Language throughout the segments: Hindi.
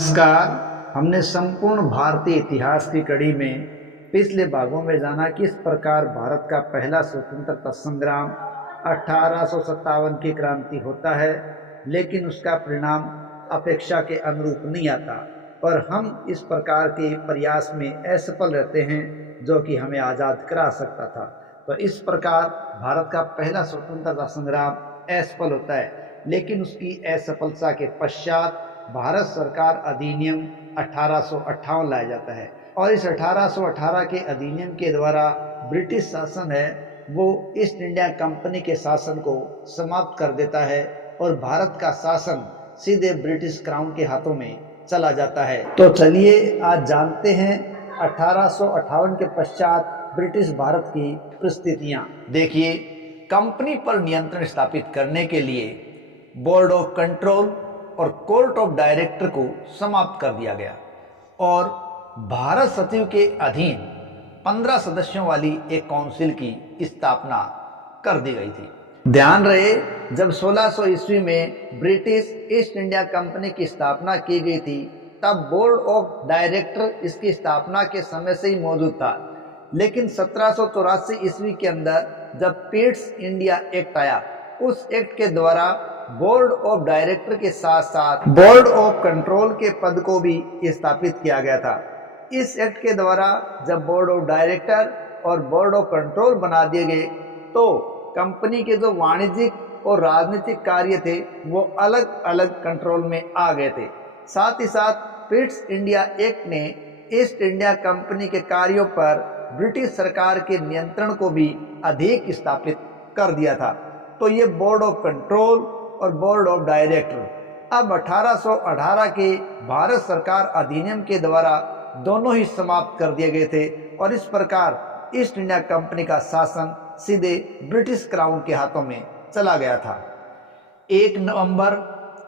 नमस्कार। हमने संपूर्ण भारतीय इतिहास की कड़ी में पिछले भागों में जाना किस प्रकार भारत का पहला स्वतंत्रता संग्राम 1857 की क्रांति होता है, लेकिन उसका परिणाम अपेक्षा के अनुरूप नहीं आता और हम इस प्रकार के प्रयास में असफल रहते हैं जो कि हमें आज़ाद करा सकता था। तो इस प्रकार भारत का पहला स्वतंत्रता संग्राम असफल होता है, लेकिन उसकी असफलता के पश्चात भारत सरकार अधिनियम 1858 लाया जाता है और इस 1818 के अधिनियम के द्वारा ब्रिटिश शासन है वो ईस्ट इंडिया कंपनी के शासन को समाप्त कर देता है और भारत का शासन सीधे ब्रिटिश क्राउन के हाथों में चला जाता है। तो चलिए आज जानते हैं 1858 के पश्चात ब्रिटिश भारत की परिस्थितियां। देखिए, कंपनी पर नियंत्रण स्थापित करने के लिए बोर्ड ऑफ कंट्रोल और कोर्ट ऑफ डायरेक्टर को समाप्त कर दिया गया और भारत सचिव के अधीन 15 सदस्यों वाली एक काउंसिल की स्थापना कर दी गई थी। ध्यान रहे, जब 1600 ईस्वी में ब्रिटिश ईस्ट इंडिया कंपनी की स्थापना की गई थी तब बोर्ड ऑफ डायरेक्टर इसकी स्थापना के समय से ही मौजूद था, लेकिन 1784 ईस्वी के अंदर जब पीट्स इंडिया एक्ट आया, उस एक्ट के द्वारा बोर्ड ऑफ डायरेक्टर के साथ साथ बोर्ड ऑफ कंट्रोल के पद को भी स्थापित किया गया था। इस एक्ट के द्वारा जब बोर्ड ऑफ डायरेक्टर और बोर्ड ऑफ कंट्रोल बना दिए गए तो कंपनी के जो वाणिज्यिक और राजनीतिक कार्य थे वो अलग अलग कंट्रोल में आ गए थे। साथ ही साथ पीट्स इंडिया एक्ट ने ईस्ट इंडिया कंपनी के कार्यों पर ब्रिटिश सरकार के नियंत्रण को भी अधिक स्थापित कर दिया था। तो ये बोर्ड ऑफ कंट्रोल और बोर्ड ऑफ डायरेक्टर अब 1818 के भारत सरकार अधिनियम के द्वारा दोनों ही समाप्त कर दिए गए थे और इस प्रकार ईस्ट इंडिया कंपनी का शासन सीधे ब्रिटिश क्राउन के हाथों में चला गया था। 1 नवंबर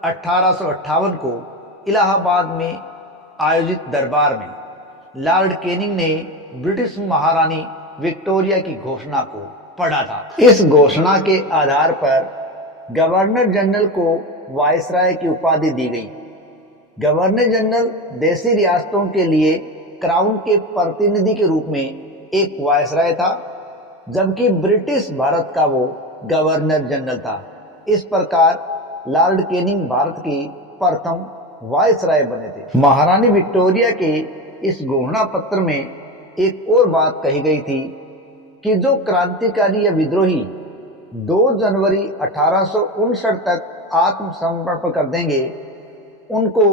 1858 को इलाहाबाद में आयोजित दरबार में लॉर्ड कैनिंग ने ब्रिटिश महारानी विक्टोरिया की घोषणा को पढ़ा था। इस घोषणा के आधार पर गवर्नर जनरल को वायसराय की उपाधि दी गई। गवर्नर जनरल देशी रियासतों के लिए क्राउन के प्रतिनिधि के रूप में एक वायसराय था, जबकि ब्रिटिश भारत का वो गवर्नर जनरल था। इस प्रकार लॉर्ड कैनिंग भारत के प्रथम वायसराय बने थे। महारानी विक्टोरिया के इस घोषणा पत्र में एक और बात कही गई थी कि जो क्रांतिकारी या विद्रोही 2 जनवरी 1859 तक आत्मसमर्पण कर देंगे उनको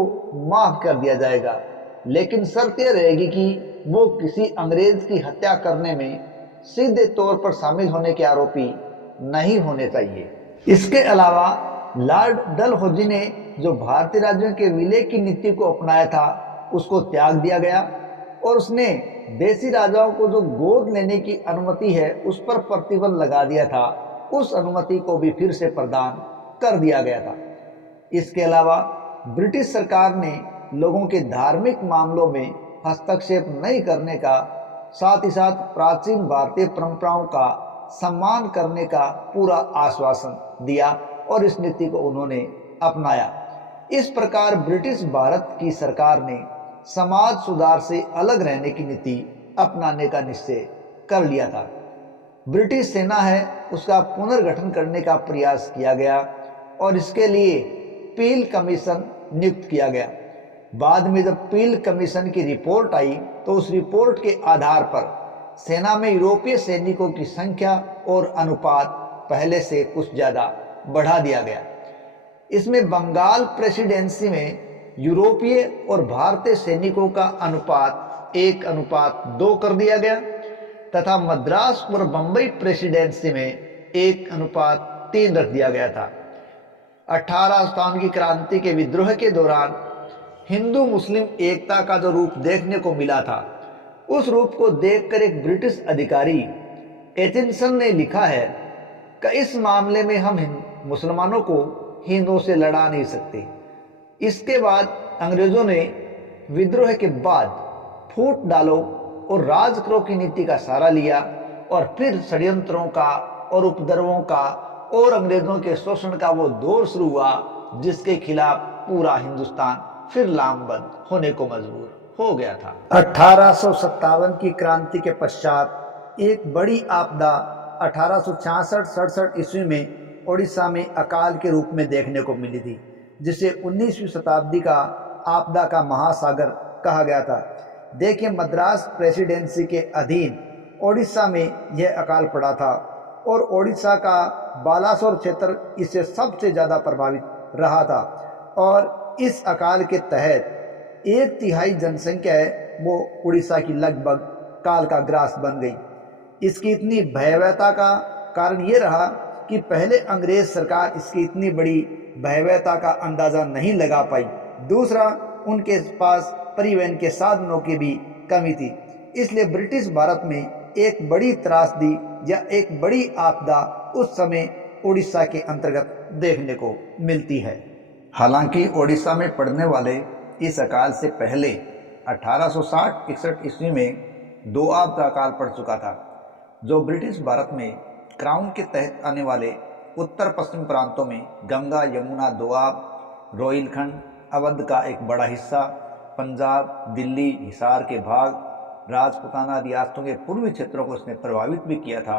माफ कर दिया जाएगा, लेकिन शर्त यह रहेगी कि वो किसी अंग्रेज की हत्या करने में सीधे तौर पर शामिल होने के आरोपी नहीं होने चाहिए। इसके अलावा लॉर्ड डलहौजी ने जो भारतीय राज्यों के विलय की नीति को अपनाया था उसको त्याग दिया गया और उसने देशी राजाओं को जो गोद लेने की अनुमति है उस पर प्रतिबंध लगा दिया था, उस अनुमति को भी फिर से प्रदान कर दिया गया था। इसके अलावा ब्रिटिश सरकार ने लोगों के धार्मिक मामलों में हस्तक्षेप नहीं करने का, साथ ही साथ प्राचीन भारतीय परंपराओं का सम्मान करने का पूरा आश्वासन दिया और इस नीति को उन्होंने अपनाया। इस प्रकार ब्रिटिश भारत की सरकार ने समाज सुधार से अलग रहने की नीति अपनाने का निश्चय कर लिया था। ब्रिटिश सेना है उसका पुनर्गठन करने का प्रयास किया गया और इसके लिए पील कमीशन नियुक्त किया गया। बाद में जब पील कमीशन की रिपोर्ट आई तो उस रिपोर्ट के आधार पर सेना में यूरोपीय सैनिकों की संख्या और अनुपात पहले से कुछ ज़्यादा बढ़ा दिया गया। इसमें बंगाल प्रेसिडेंसी में यूरोपीय और भारतीय सैनिकों का अनुपात 1:2 कर दिया गया तथा मद्रास और बंबई प्रेसिडेंसी में 1:3 रख दिया गया था। 1857 की क्रांति के विद्रोह के दौरान हिंदू मुस्लिम एकता का जो रूप देखने को मिला था, उस रूप को देखकर एक ब्रिटिश अधिकारी एचिंसन ने लिखा है कि इस मामले में हम मुसलमानों को हिंदुओं से लड़ा नहीं सकते। इसके बाद अंग्रेजों ने विद्रोह के बाद फूट डालो और राज करो की नीति का सहारा लिया और फिर षड्यंत्रों का और उपद्रवों का और अंग्रेजों के शोषण का वो दौर शुरू हुआ जिसके खिलाफ पूरा हिंदुस्तान फिर लामबंद होने को मजबूर हो गया था। 1857 की क्रांति के पश्चात एक बड़ी आपदा 1866-67 ईस्वी में ओडिशा में अकाल के रूप में देखने को मिली थी, जिसे 19वीं शताब्दी का आपदा का महासागर कहा गया था। देखिए, मद्रास प्रेसिडेंसी के अधीन ओडिशा में यह अकाल पड़ा था और ओडिशा का बालासोर क्षेत्र इससे सबसे ज़्यादा प्रभावित रहा था। और इस अकाल के तहत 1/3 जनसंख्या है वो उड़ीसा की लगभग काल का ग्रास बन गई। इसकी इतनी भयावहता का कारण ये रहा कि पहले अंग्रेज सरकार इसकी इतनी बड़ी भयावहता का अंदाज़ा नहीं लगा पाई। दूसरा, उनके पास परिवहन के साधनों की भी कमी थी, इसलिए ब्रिटिश भारत में एक बड़ी त्रासदी या एक बड़ी आपदा उस समय उड़ीसा के अंतर्गत देखने को मिलती है। हालांकि ओडिशा में पड़ने वाले इस अकाल से पहले 1860-61 ईस्वी में 2 आपदा अकाल पड़ चुका था, जो ब्रिटिश भारत में क्राउन के तहत आने वाले उत्तर पश्चिम प्रांतों में गंगा यमुना दोआब, रोहिलखंड, अवध का एक बड़ा हिस्सा, पंजाब, दिल्ली, हिसार के भाग, राजपुताना रियासतों के पूर्वी क्षेत्रों को इसने प्रभावित भी किया था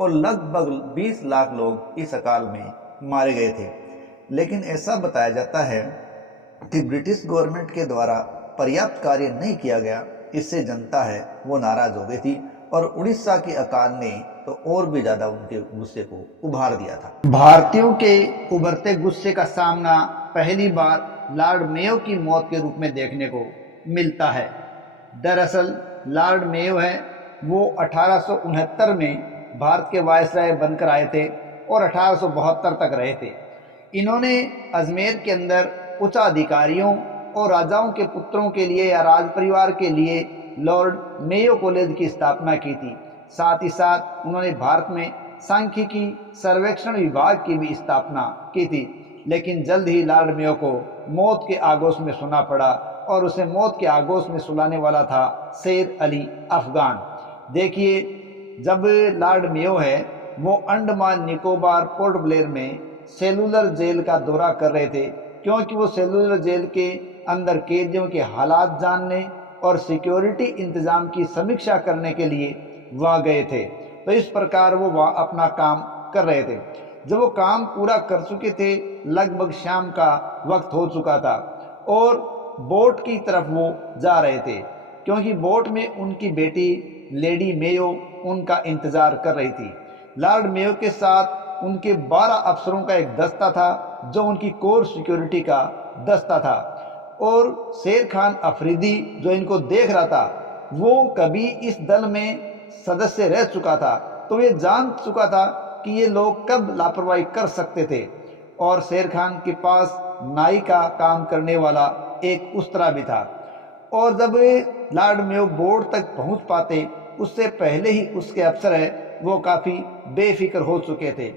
और लगभग 20 लाख लोग इस अकाल में मारे गए थे। लेकिन ऐसा बताया जाता है कि ब्रिटिश गवर्नमेंट के द्वारा पर्याप्त कार्य नहीं किया गया, इससे जनता है वो नाराज हो गई थी और उड़ीसा के अकाल ने तो और भी ज्यादा उनके गुस्से को उभार दिया था। भारतीयों के उभरते गुस्से का सामना पहली बार लॉर्ड मेयो की मौत के रूप में देखने को मिलता है। दरअसल लॉर्ड मेयो है वो 1869 में भारत के वायसराय बनकर आए थे और 1872 तक रहे थे। इन्होंने अजमेर के अंदर उच्च अधिकारियों और राजाओं के पुत्रों के लिए या राज परिवार के लिए लॉर्ड मेयो कॉलेज की स्थापना की थी। साथ ही साथ उन्होंने भारत में सांख्यिकी सर्वेक्षण विभाग की भी स्थापना की थी। लेकिन जल्द ही लॉर्ड मेयो को मौत के आगोश में सुना पड़ा और उसे मौत के आगोश में सुलाने वाला था शेर अली अफगान। देखिए, जब लॉर्ड मेयो है वो अंडमान निकोबार पोर्ट ब्लेयर में सेलुलर जेल का दौरा कर रहे थे, क्योंकि वो सेलुलर जेल के अंदर कैदियों के हालात जानने और सिक्योरिटी इंतजाम की समीक्षा करने के लिए वहाँ गए थे। तो इस प्रकार वो वहाँ अपना काम कर रहे थे। जब वो काम पूरा कर चुके थे, लगभग शाम का वक्त हो चुका था और बोट की तरफ वो जा रहे थे, क्योंकि बोट में उनकी बेटी लेडी मेयो उनका इंतजार कर रही थी। लॉर्ड मेयो के साथ उनके 12 अफसरों का एक दस्ता था जो उनकी कोर सिक्योरिटी का दस्ता था और शेर खान अफरीदी जो इनको देख रहा था वो कभी इस दल में सदस्य रह चुका था, तो ये जान चुका था कि ये लोग कब लापरवाही कर सकते थे। और शेर खान के पास नाई का काम करने वाला एक उस्तरा भी था। और जब लॉर्ड मेयो बोर्ड तक पहुंच पाते उससे पहले ही उसके अफसर है वो काफ़ी बेफिक्र हो चुके थे,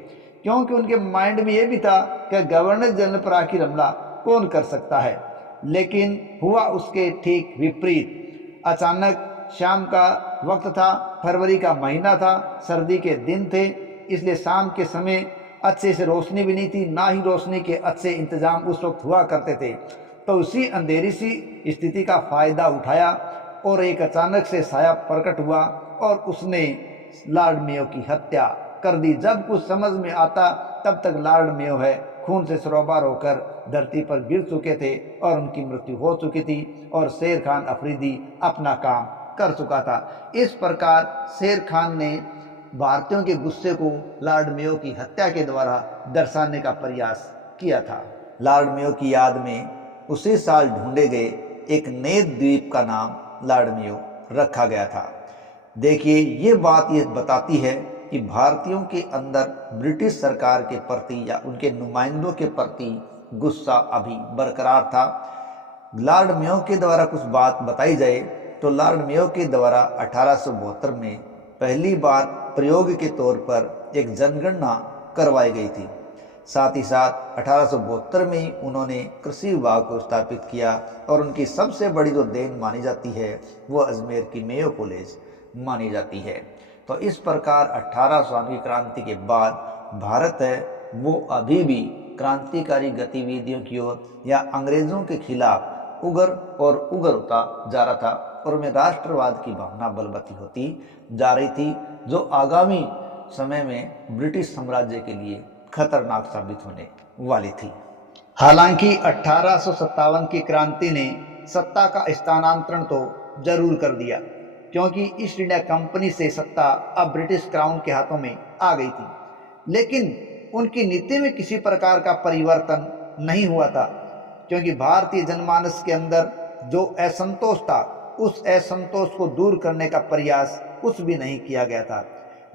क्योंकि उनके माइंड में ये भी था कि गवर्नर जनरल पर आखिर हमला कौन कर सकता है। लेकिन हुआ उसके ठीक विपरीत। अचानक शाम का वक्त था, फरवरी का महीना था, सर्दी के दिन थे, इसलिए शाम के समय अच्छे से रोशनी भी नहीं थी, ना ही रोशनी के अच्छे इंतजाम उस वक्त हुआ करते थे। तो उसी अंधेरी सी स्थिति का फायदा उठाया और एक अचानक से साया प्रकट हुआ और उसने लॉर्ड मेयो की हत्या कर दी। जब कुछ समझ में आता तब तक लॉर्ड मेयो है खून से सरोबार होकर धरती पर गिर चुके थे और उनकी मृत्यु हो चुकी थी और शेर खान अफरीदी अपना काम कर चुका था। इस प्रकार शेर खान ने भारतीयों के गुस्से को लॉर्ड मेयो की हत्या के द्वारा दर्शाने का प्रयास किया था। लॉर्ड मेयो की याद में उसी साल ढूंढे गए एक नए द्वीप का नाम लॉर्ड मेयो रखा गया था। देखिए, ये बात ये बताती है कि भारतीयों के अंदर ब्रिटिश सरकार के प्रति या उनके नुमाइंदों के प्रति गुस्सा अभी बरकरार था। लॉर्ड मेयो के द्वारा कुछ बात बताई जाए तो लॉर्ड मेयो के द्वारा 1872 में पहली बार प्रयोग के तौर पर एक जनगणना करवाई गई थी। साथ ही साथ 1872 में ही उन्होंने कृषि विभाग को स्थापित किया और उनकी सबसे बड़ी जो देन मानी जाती है वो अजमेर की मेयो कॉलेज मानी जाती है। तो इस प्रकार 1800 की क्रांति के बाद भारत है वो अभी भी क्रांतिकारी गतिविधियों की ओर या अंग्रेज़ों के खिलाफ उगर और उगर होता जा रहा था और उनमें राष्ट्रवाद की भावना बलवती होती जा रही थी, जो आगामी समय में ब्रिटिश साम्राज्य के लिए खतरनाक साबित होने वाली थी। हालांकि 1857 की क्रांति ने सत्ता का स्थानांतरण तो जरूर कर दिया, क्योंकि ईस्ट इंडिया कंपनी से सत्ता अब ब्रिटिश क्राउन के हाथों में आ गई थी, लेकिन उनकी नीति में किसी प्रकार का परिवर्तन नहीं हुआ था, क्योंकि भारतीय जनमानस के अंदर जो असंतोष था उस असंतोष को दूर करने का प्रयास कुछ भी नहीं किया गया था।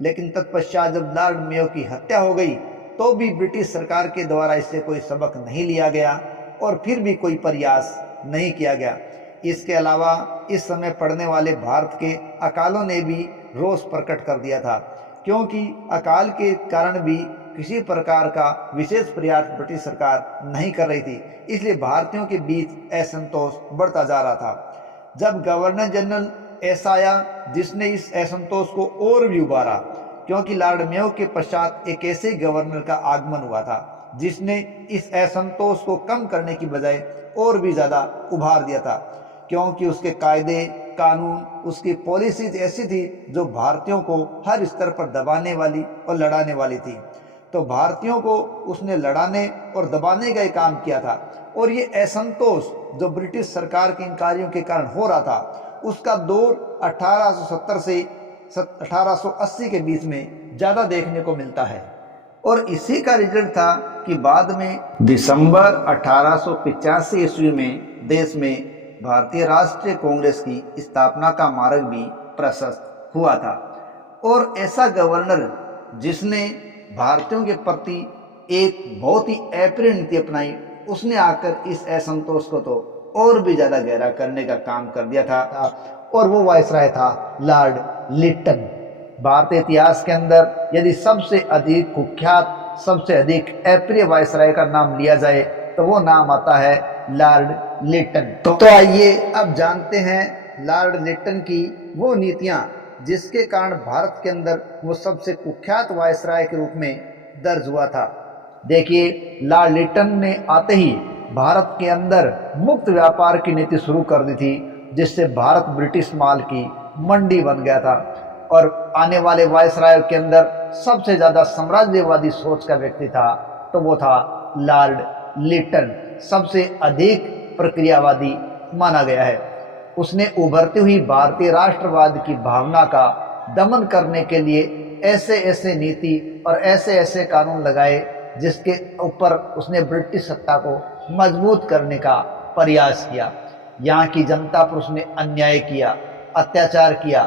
लेकिन तत्पश्चात जब लॉर्ड मेयो की हत्या हो गई तो भी ब्रिटिश सरकार के द्वारा इससे कोई सबक नहीं लिया गया और फिर भी कोई प्रयास नहीं किया गया। इसके अलावा इस समय पढ़ने वाले भारत के अकालों ने भी रोष प्रकट कर दिया था, क्योंकि अकाल के कारण भी किसी प्रकार का विशेष प्रयास ब्रिटिश सरकार नहीं कर रही थी, इसलिए भारतीयों के बीच असंतोष बढ़ता जा रहा था। जब गवर्नर जनरल ऐसा आया जिसने इस असंतोष को और भी उभारा, क्योंकि लॉर्ड मेयो के पश्चात एक ऐसे गवर्नर का आगमन हुआ था जिसने इस असंतोष को कम करने की बजाय और भी ज़्यादा उभार दिया था, क्योंकि उसके कायदे कानून, उसकी पॉलिसीज ऐसी थी जो भारतीयों को हर स्तर पर दबाने वाली और लड़ाने वाली थी। तो भारतीयों को उसने लड़ाने और दबाने का काम किया था, और ये असंतोष जो ब्रिटिश सरकार के इन कार्यों के कारण हो रहा था उसका दौर 1870 से 1880 के बीच में ज़्यादा देखने को मिलता है। और इसी का रिजल्ट था कि बाद में दिसंबर 1885 ईस्वी में देश में भारतीय राष्ट्रीय कांग्रेस की स्थापना का मार्ग भी प्रशस्त हुआ था। और ऐसा गवर्नर जिसने भारतीयों के प्रति एक बहुत ही अप्रिय नीति अपनाई, उसने आकर इस असंतोष को तो और भी ज़्यादा गहरा करने का काम कर दिया था, और वो वायसराय था लॉर्ड लिटन। भारतीय इतिहास के अंदर यदि सबसे अधिक कुख्यात, सबसे अधिक अप्रिय वायसराय का नाम लिया जाए तो वो नाम आता है लॉर्ड लिटन। तो आइए अब जानते हैं लॉर्ड लिटन की वो नीतियां जिसके कारण भारत के अंदर वो सबसे कुख्यात वायसराय के रूप में दर्ज हुआ था। देखिए, लॉर्ड लिटन ने आते ही भारत के अंदर मुक्त व्यापार की नीति शुरू कर दी थी, जिससे भारत ब्रिटिश माल की मंडी बन गया था। और आने वाले वायसराय के अंदर सबसे ज़्यादा साम्राज्यवादी सोच का व्यक्ति था तो वो था लॉर्ड लिटन। सबसे अधिक प्रक्रियावादी माना गया है। उसने उभरती हुई भारतीय राष्ट्रवाद की भावना का दमन करने के लिए ऐसे ऐसे नीति और ऐसे ऐसे कानून लगाए जिसके ऊपर उसने ब्रिटिश सत्ता को मजबूत करने का प्रयास किया। यहाँ की जनता पर उसने अन्याय किया, अत्याचार किया,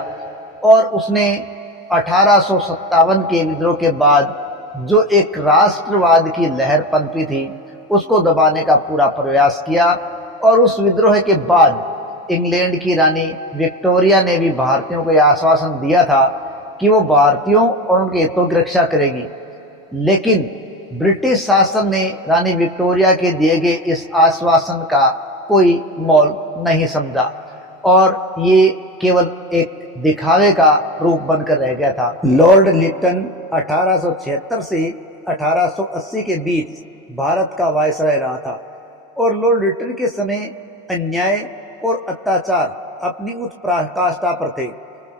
और उसने 1857 के विद्रोह के बाद जो एक राष्ट्रवाद की लहर पनपी थी उसको दबाने का पूरा प्रयास किया। और उस विद्रोह के बाद इंग्लैंड की रानी विक्टोरिया ने भी भारतीयों को यह आश्वासन दिया था कि वो भारतीयों और उनके हितों की रक्षा करेगी, लेकिन ब्रिटिश शासन ने रानी विक्टोरिया के दिए गए इस आश्वासन का कोई मोल नहीं समझा और ये केवल एक दिखावे का रूप बनकर रह गया था। लॉर्ड लिटन 1876 से 1880 के बीच भारत का वायसराय रहा था, और लॉर्ड लिटन के समय अन्याय और अत्याचार अपनी उच्च पराकाष्ठा पर थे।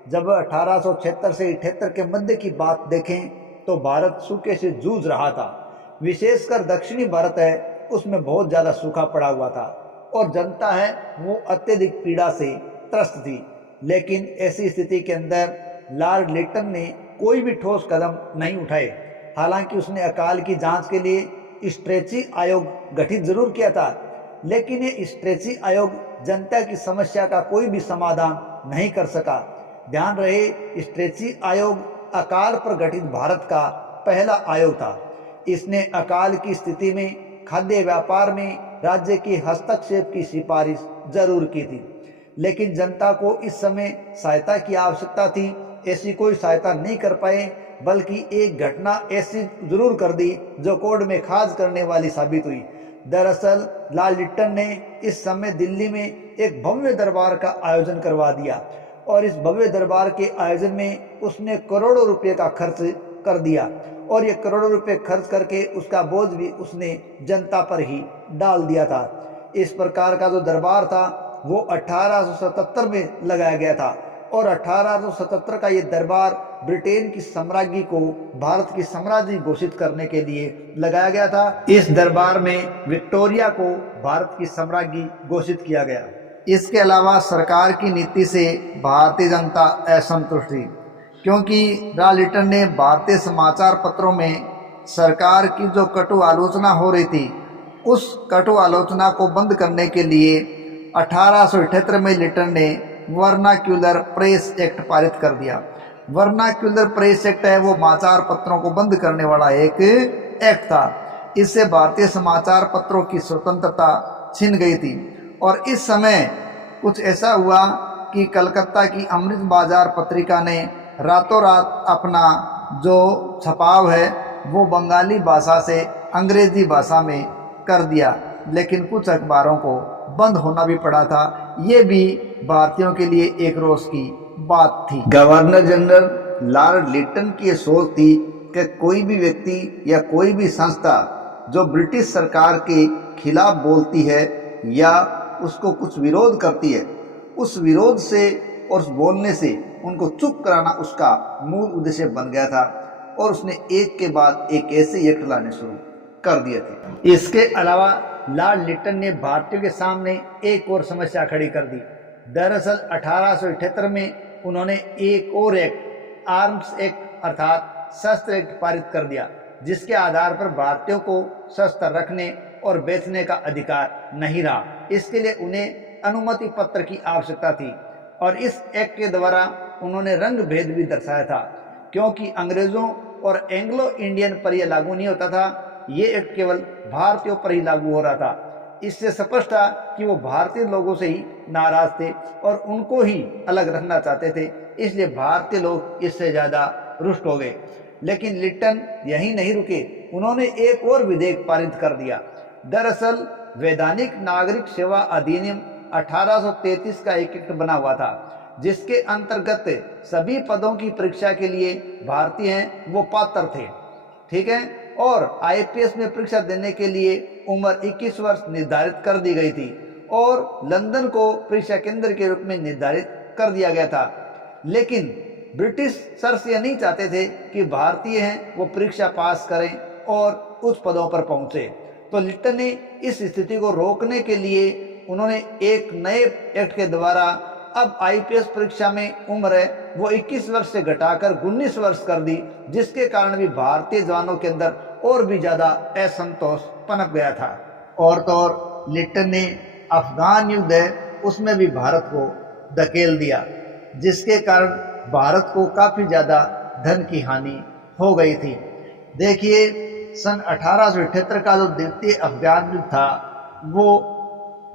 जब 1876 से 78 के मध्य की बात देखें तो भारत सूखे से जूझ रहा था। विशेषकर दक्षिणी भारत है उसमें बहुत ज़्यादा सूखा पड़ा हुआ था और जनता है वो अत्यधिक पीड़ा से त्रस्त थी। लेकिन ऐसी स्थिति के अंदर लॉर्ड लिटन ने कोई भी ठोस कदम नहीं उठाए। हालांकि उसने अकाल की जांच के लिए स्ट्रेची आयोग गठित जरूर किया था, लेकिन ये स्ट्रेची आयोग जनता की समस्या का कोई भी समाधान नहीं कर सका। ध्यान रहे, स्ट्रेची आयोग अकाल पर गठित भारत का पहला आयोग था। इसने अकाल की स्थिति में खाद्य व्यापार में राज्य के हस्तक्षेप की सिफारिश जरूर की थी, लेकिन जनता को इस समय सहायता की आवश्यकता थी। ऐसी कोई सहायता नहीं कर पाए, बल्कि एक घटना ऐसी जरूर कर दी जो कोड में खाज करने वाली साबित हुई। दरअसल लॉर्ड लिटन ने इस समय दिल्ली में एक भव्य दरबार का आयोजन करवा दिया और इस भव्य दरबार के आयोजन में उसने करोड़ों रुपए का खर्च कर दिया और ये करोड़ों रुपए खर्च करके उसका बोझ भी उसने जनता पर ही डाल दिया था। इस प्रकार का जो दरबार था वो 1877 में लगाया गया था और 1877 का ये दरबार ब्रिटेन की साम्राज्य को भारत की साम्राज्य घोषित करने के लिए लगाया गया था। इस दरबार में विक्टोरिया को भारत की साम्राज्य घोषित किया गया। इसके अलावा सरकार की नीति से भारतीय जनता असंतुष्ट थी, क्योंकि लॉर्ड लिटन ने भारतीय समाचार पत्रों में सरकार की जो कटु आलोचना हो रही थी उस कटु आलोचना को बंद करने के लिए 1878 में लिटन ने वर्नाक्यूलर प्रेस एक्ट पारित कर दिया। वर्नाक्यूलर प्रेस एक्ट है वो समाचार पत्रों को बंद करने वाला एक एक्ट था। इससे भारतीय समाचार पत्रों की स्वतंत्रता छिन गई थी और इस समय कुछ ऐसा हुआ कि कलकत्ता की अमृत बाजार पत्रिका ने रातों रात अपना जो छपाव है वो बंगाली भाषा से अंग्रेजी भाषा में कर दिया, लेकिन कुछ अखबारों को बंद होना भी पड़ा था। ये भी भारतीयों के लिए एक रोष की बात थी। गवर्नर जनरल लॉर्ड लिटन की सोच थी कि कोई भी व्यक्ति या कोई भी संस्था जो ब्रिटिश सरकार के खिलाफ बोलती है या उसको कुछ विरोध करती है, उस विरोध से और उस बोलने से उनको चुप कराना उसका मूल उद्देश्य बन गया था और उसने एक के बाद एक ऐसे एक्ट लाने शुरू कर दिए थे। इसके अलावा लॉर्ड लिटन ने भारतीयों के सामने एक और समस्या खड़ी कर दी। दरअसल 1878 में उन्होंने एक और एक्ट, आर्म्स एक्ट अर्थात शस्त्र एक्ट पारित कर दिया, जिसके आधार पर भारतीयों को शस्त्र रखने और बेचने का अधिकार नहीं रहा। इसके लिए उन्हें अनुमति पत्र की आवश्यकता थी और इस एक्ट के द्वारा उन्होंने रंग भेद भी दर्शाया था, क्योंकि अंग्रेजों और एंग्लो इंडियन पर यह लागू नहीं होता था। ये एक्ट केवल भारतीयों पर ही लागू हो रहा था। इससे स्पष्ट था कि वो भारतीय लोगों से ही नाराज थे और उनको ही अलग रखना चाहते थे, इसलिए भारतीय लोग इससे ज़्यादा रुष्ट हो गए। लेकिन लिटन यही नहीं रुके, उन्होंने एक और विधेयक पारित कर दिया। दरअसल वैधानिक नागरिक सेवा अधिनियम 1833 का एक एक्ट बना हुआ था, जिसके अंतर्गत सभी पदों की परीक्षा के लिए भारतीय हैं वो पात्र थे, ठीक है। और आईपीएस में परीक्षा देने के लिए उम्र 21 वर्ष निर्धारित कर दी गई थी और लंदन को परीक्षा केंद्र के रूप में निर्धारित कर दिया गया था। लेकिन ब्रिटिश सर ये नहीं चाहते थे कि भारतीय हैं वो परीक्षा पास करें और उच्च पदों पर पहुंचे। तो लिटन ने इस स्थिति को रोकने के लिए उन्होंने एक नए एक्ट के द्वारा अब आईपीएस परीक्षा में उम्र है वो 21 वर्ष से घटाकर 19 वर्ष कर दी, जिसके कारण भी भारतीय जवानों के अंदर और भी ज़्यादा असंतोष पनप गया था। और तो और लिटन ने अफगान युद्ध है उसमें भी भारत को धकेल दिया, जिसके कारण भारत को काफ़ी ज़्यादा धन की हानि हो गई थी। देखिए सन 1878 का जो द्वितीय अफगान युद्ध था वो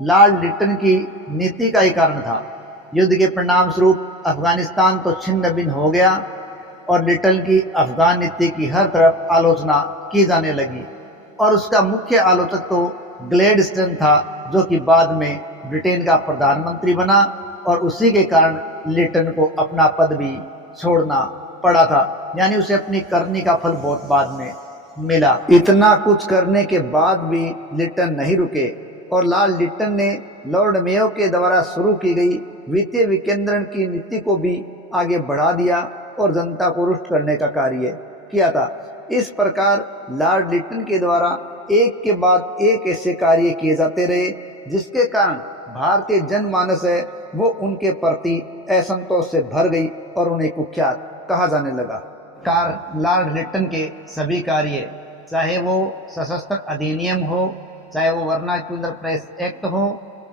लॉर्ड लिटन की नीति का ही कारण था। युद्ध के परिणाम स्वरूप अफगानिस्तान तो छिन्न भिन्न हो गया और लिटन की अफगान नीति की हर तरफ आलोचना की जाने लगी और उसका मुख्य आलोचक तो ग्लैडस्टोन था, जो कि बाद में ब्रिटेन का प्रधानमंत्री बना और उसी के कारण लिटन को अपना पद भी छोड़ना पड़ा था, यानी उसे अपनी करनी का फल बहुत बाद में मिला। इतना कुछ करने के बाद भी लिटन नहीं रुके और लॉर्ड लिटन ने लॉर्ड मेयो के द्वारा शुरू की गई वित्तीय विकेंद्रण की नीति को भी आगे बढ़ा दिया और जनता को रुष्ट करने का कार्य किया था। इस प्रकार लॉर्ड लिटन के द्वारा एक के बाद एक ऐसे कार्य किए जाते रहे, जिसके कारण भारतीय जनमानस है वो उनके प्रति असंतोष से भर गई और उन्हें कुख्यात कहा जाने लगा। लॉर्ड लिटन के सभी कार्य, चाहे वो सशस्त्र अधिनियम हो, चाहे वो वर्नाक्यूलर प्रेस एक्ट हो,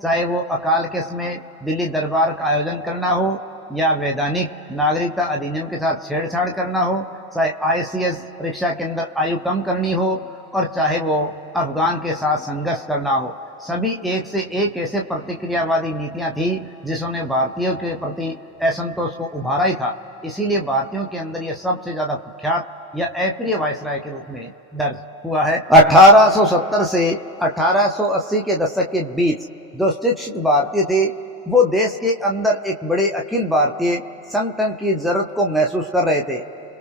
चाहे वो अकाल के समय दिल्ली दरबार का आयोजन करना हो या वैधानिक नागरिकता अधिनियम के साथ छेड़छाड़ करना हो, चाहे आईसीएस परीक्षा के अंदर आयु कम करनी हो और चाहे वो अफगान के साथ संघर्ष करना हो, सभी एक से एक ऐसे प्रतिक्रियावादी नीतियां थी जिसने भारतीयों के प्रति असंतोष को उभारा ही था। इसीलिए भारतीयों के अंदर यह सबसे ज्यादा कुख्यात या अप्रिय वायसराय के रूप में दर्ज हुआ है। 1870 से 1880 के दशक के बीच जो शिक्षित भारतीय थे वो देश के अंदर एक बड़े अखिल भारतीय संगठन की जरूरत को महसूस कर रहे थे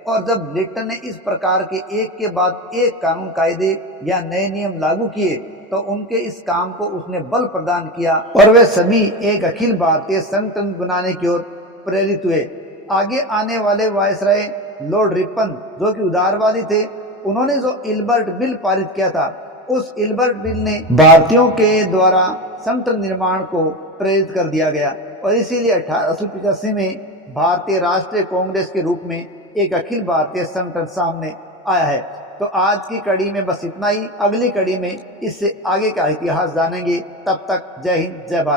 और जब लिटन ने इस प्रकार के एक के बाद एक कानून कायदे या नए नियम लागू किए तो उनके इस काम को उसने बल प्रदान किया और वे सभी एक अखिल भारतीय संगठन बनाने की ओर प्रेरित हुए। आगे आने वाले वायसराय लॉर्ड रिपन जो कि उदारवादी थे, उन्होंने जो इल्बर्ट बिल पारित किया था, उस इल्बर्ट बिल ने भारतीयों के द्वारा संगठन निर्माण को प्रेरित कर दिया गया और इसीलिए 1885 में भारतीय राष्ट्रीय कांग्रेस के रूप में एक अखिल भारतीय संगठन सामने आया है। तो आज की कड़ी में बस इतना ही। अगली कड़ी में इससे आगे का इतिहास जानेंगे। तब तक जय हिंद, जय भारत।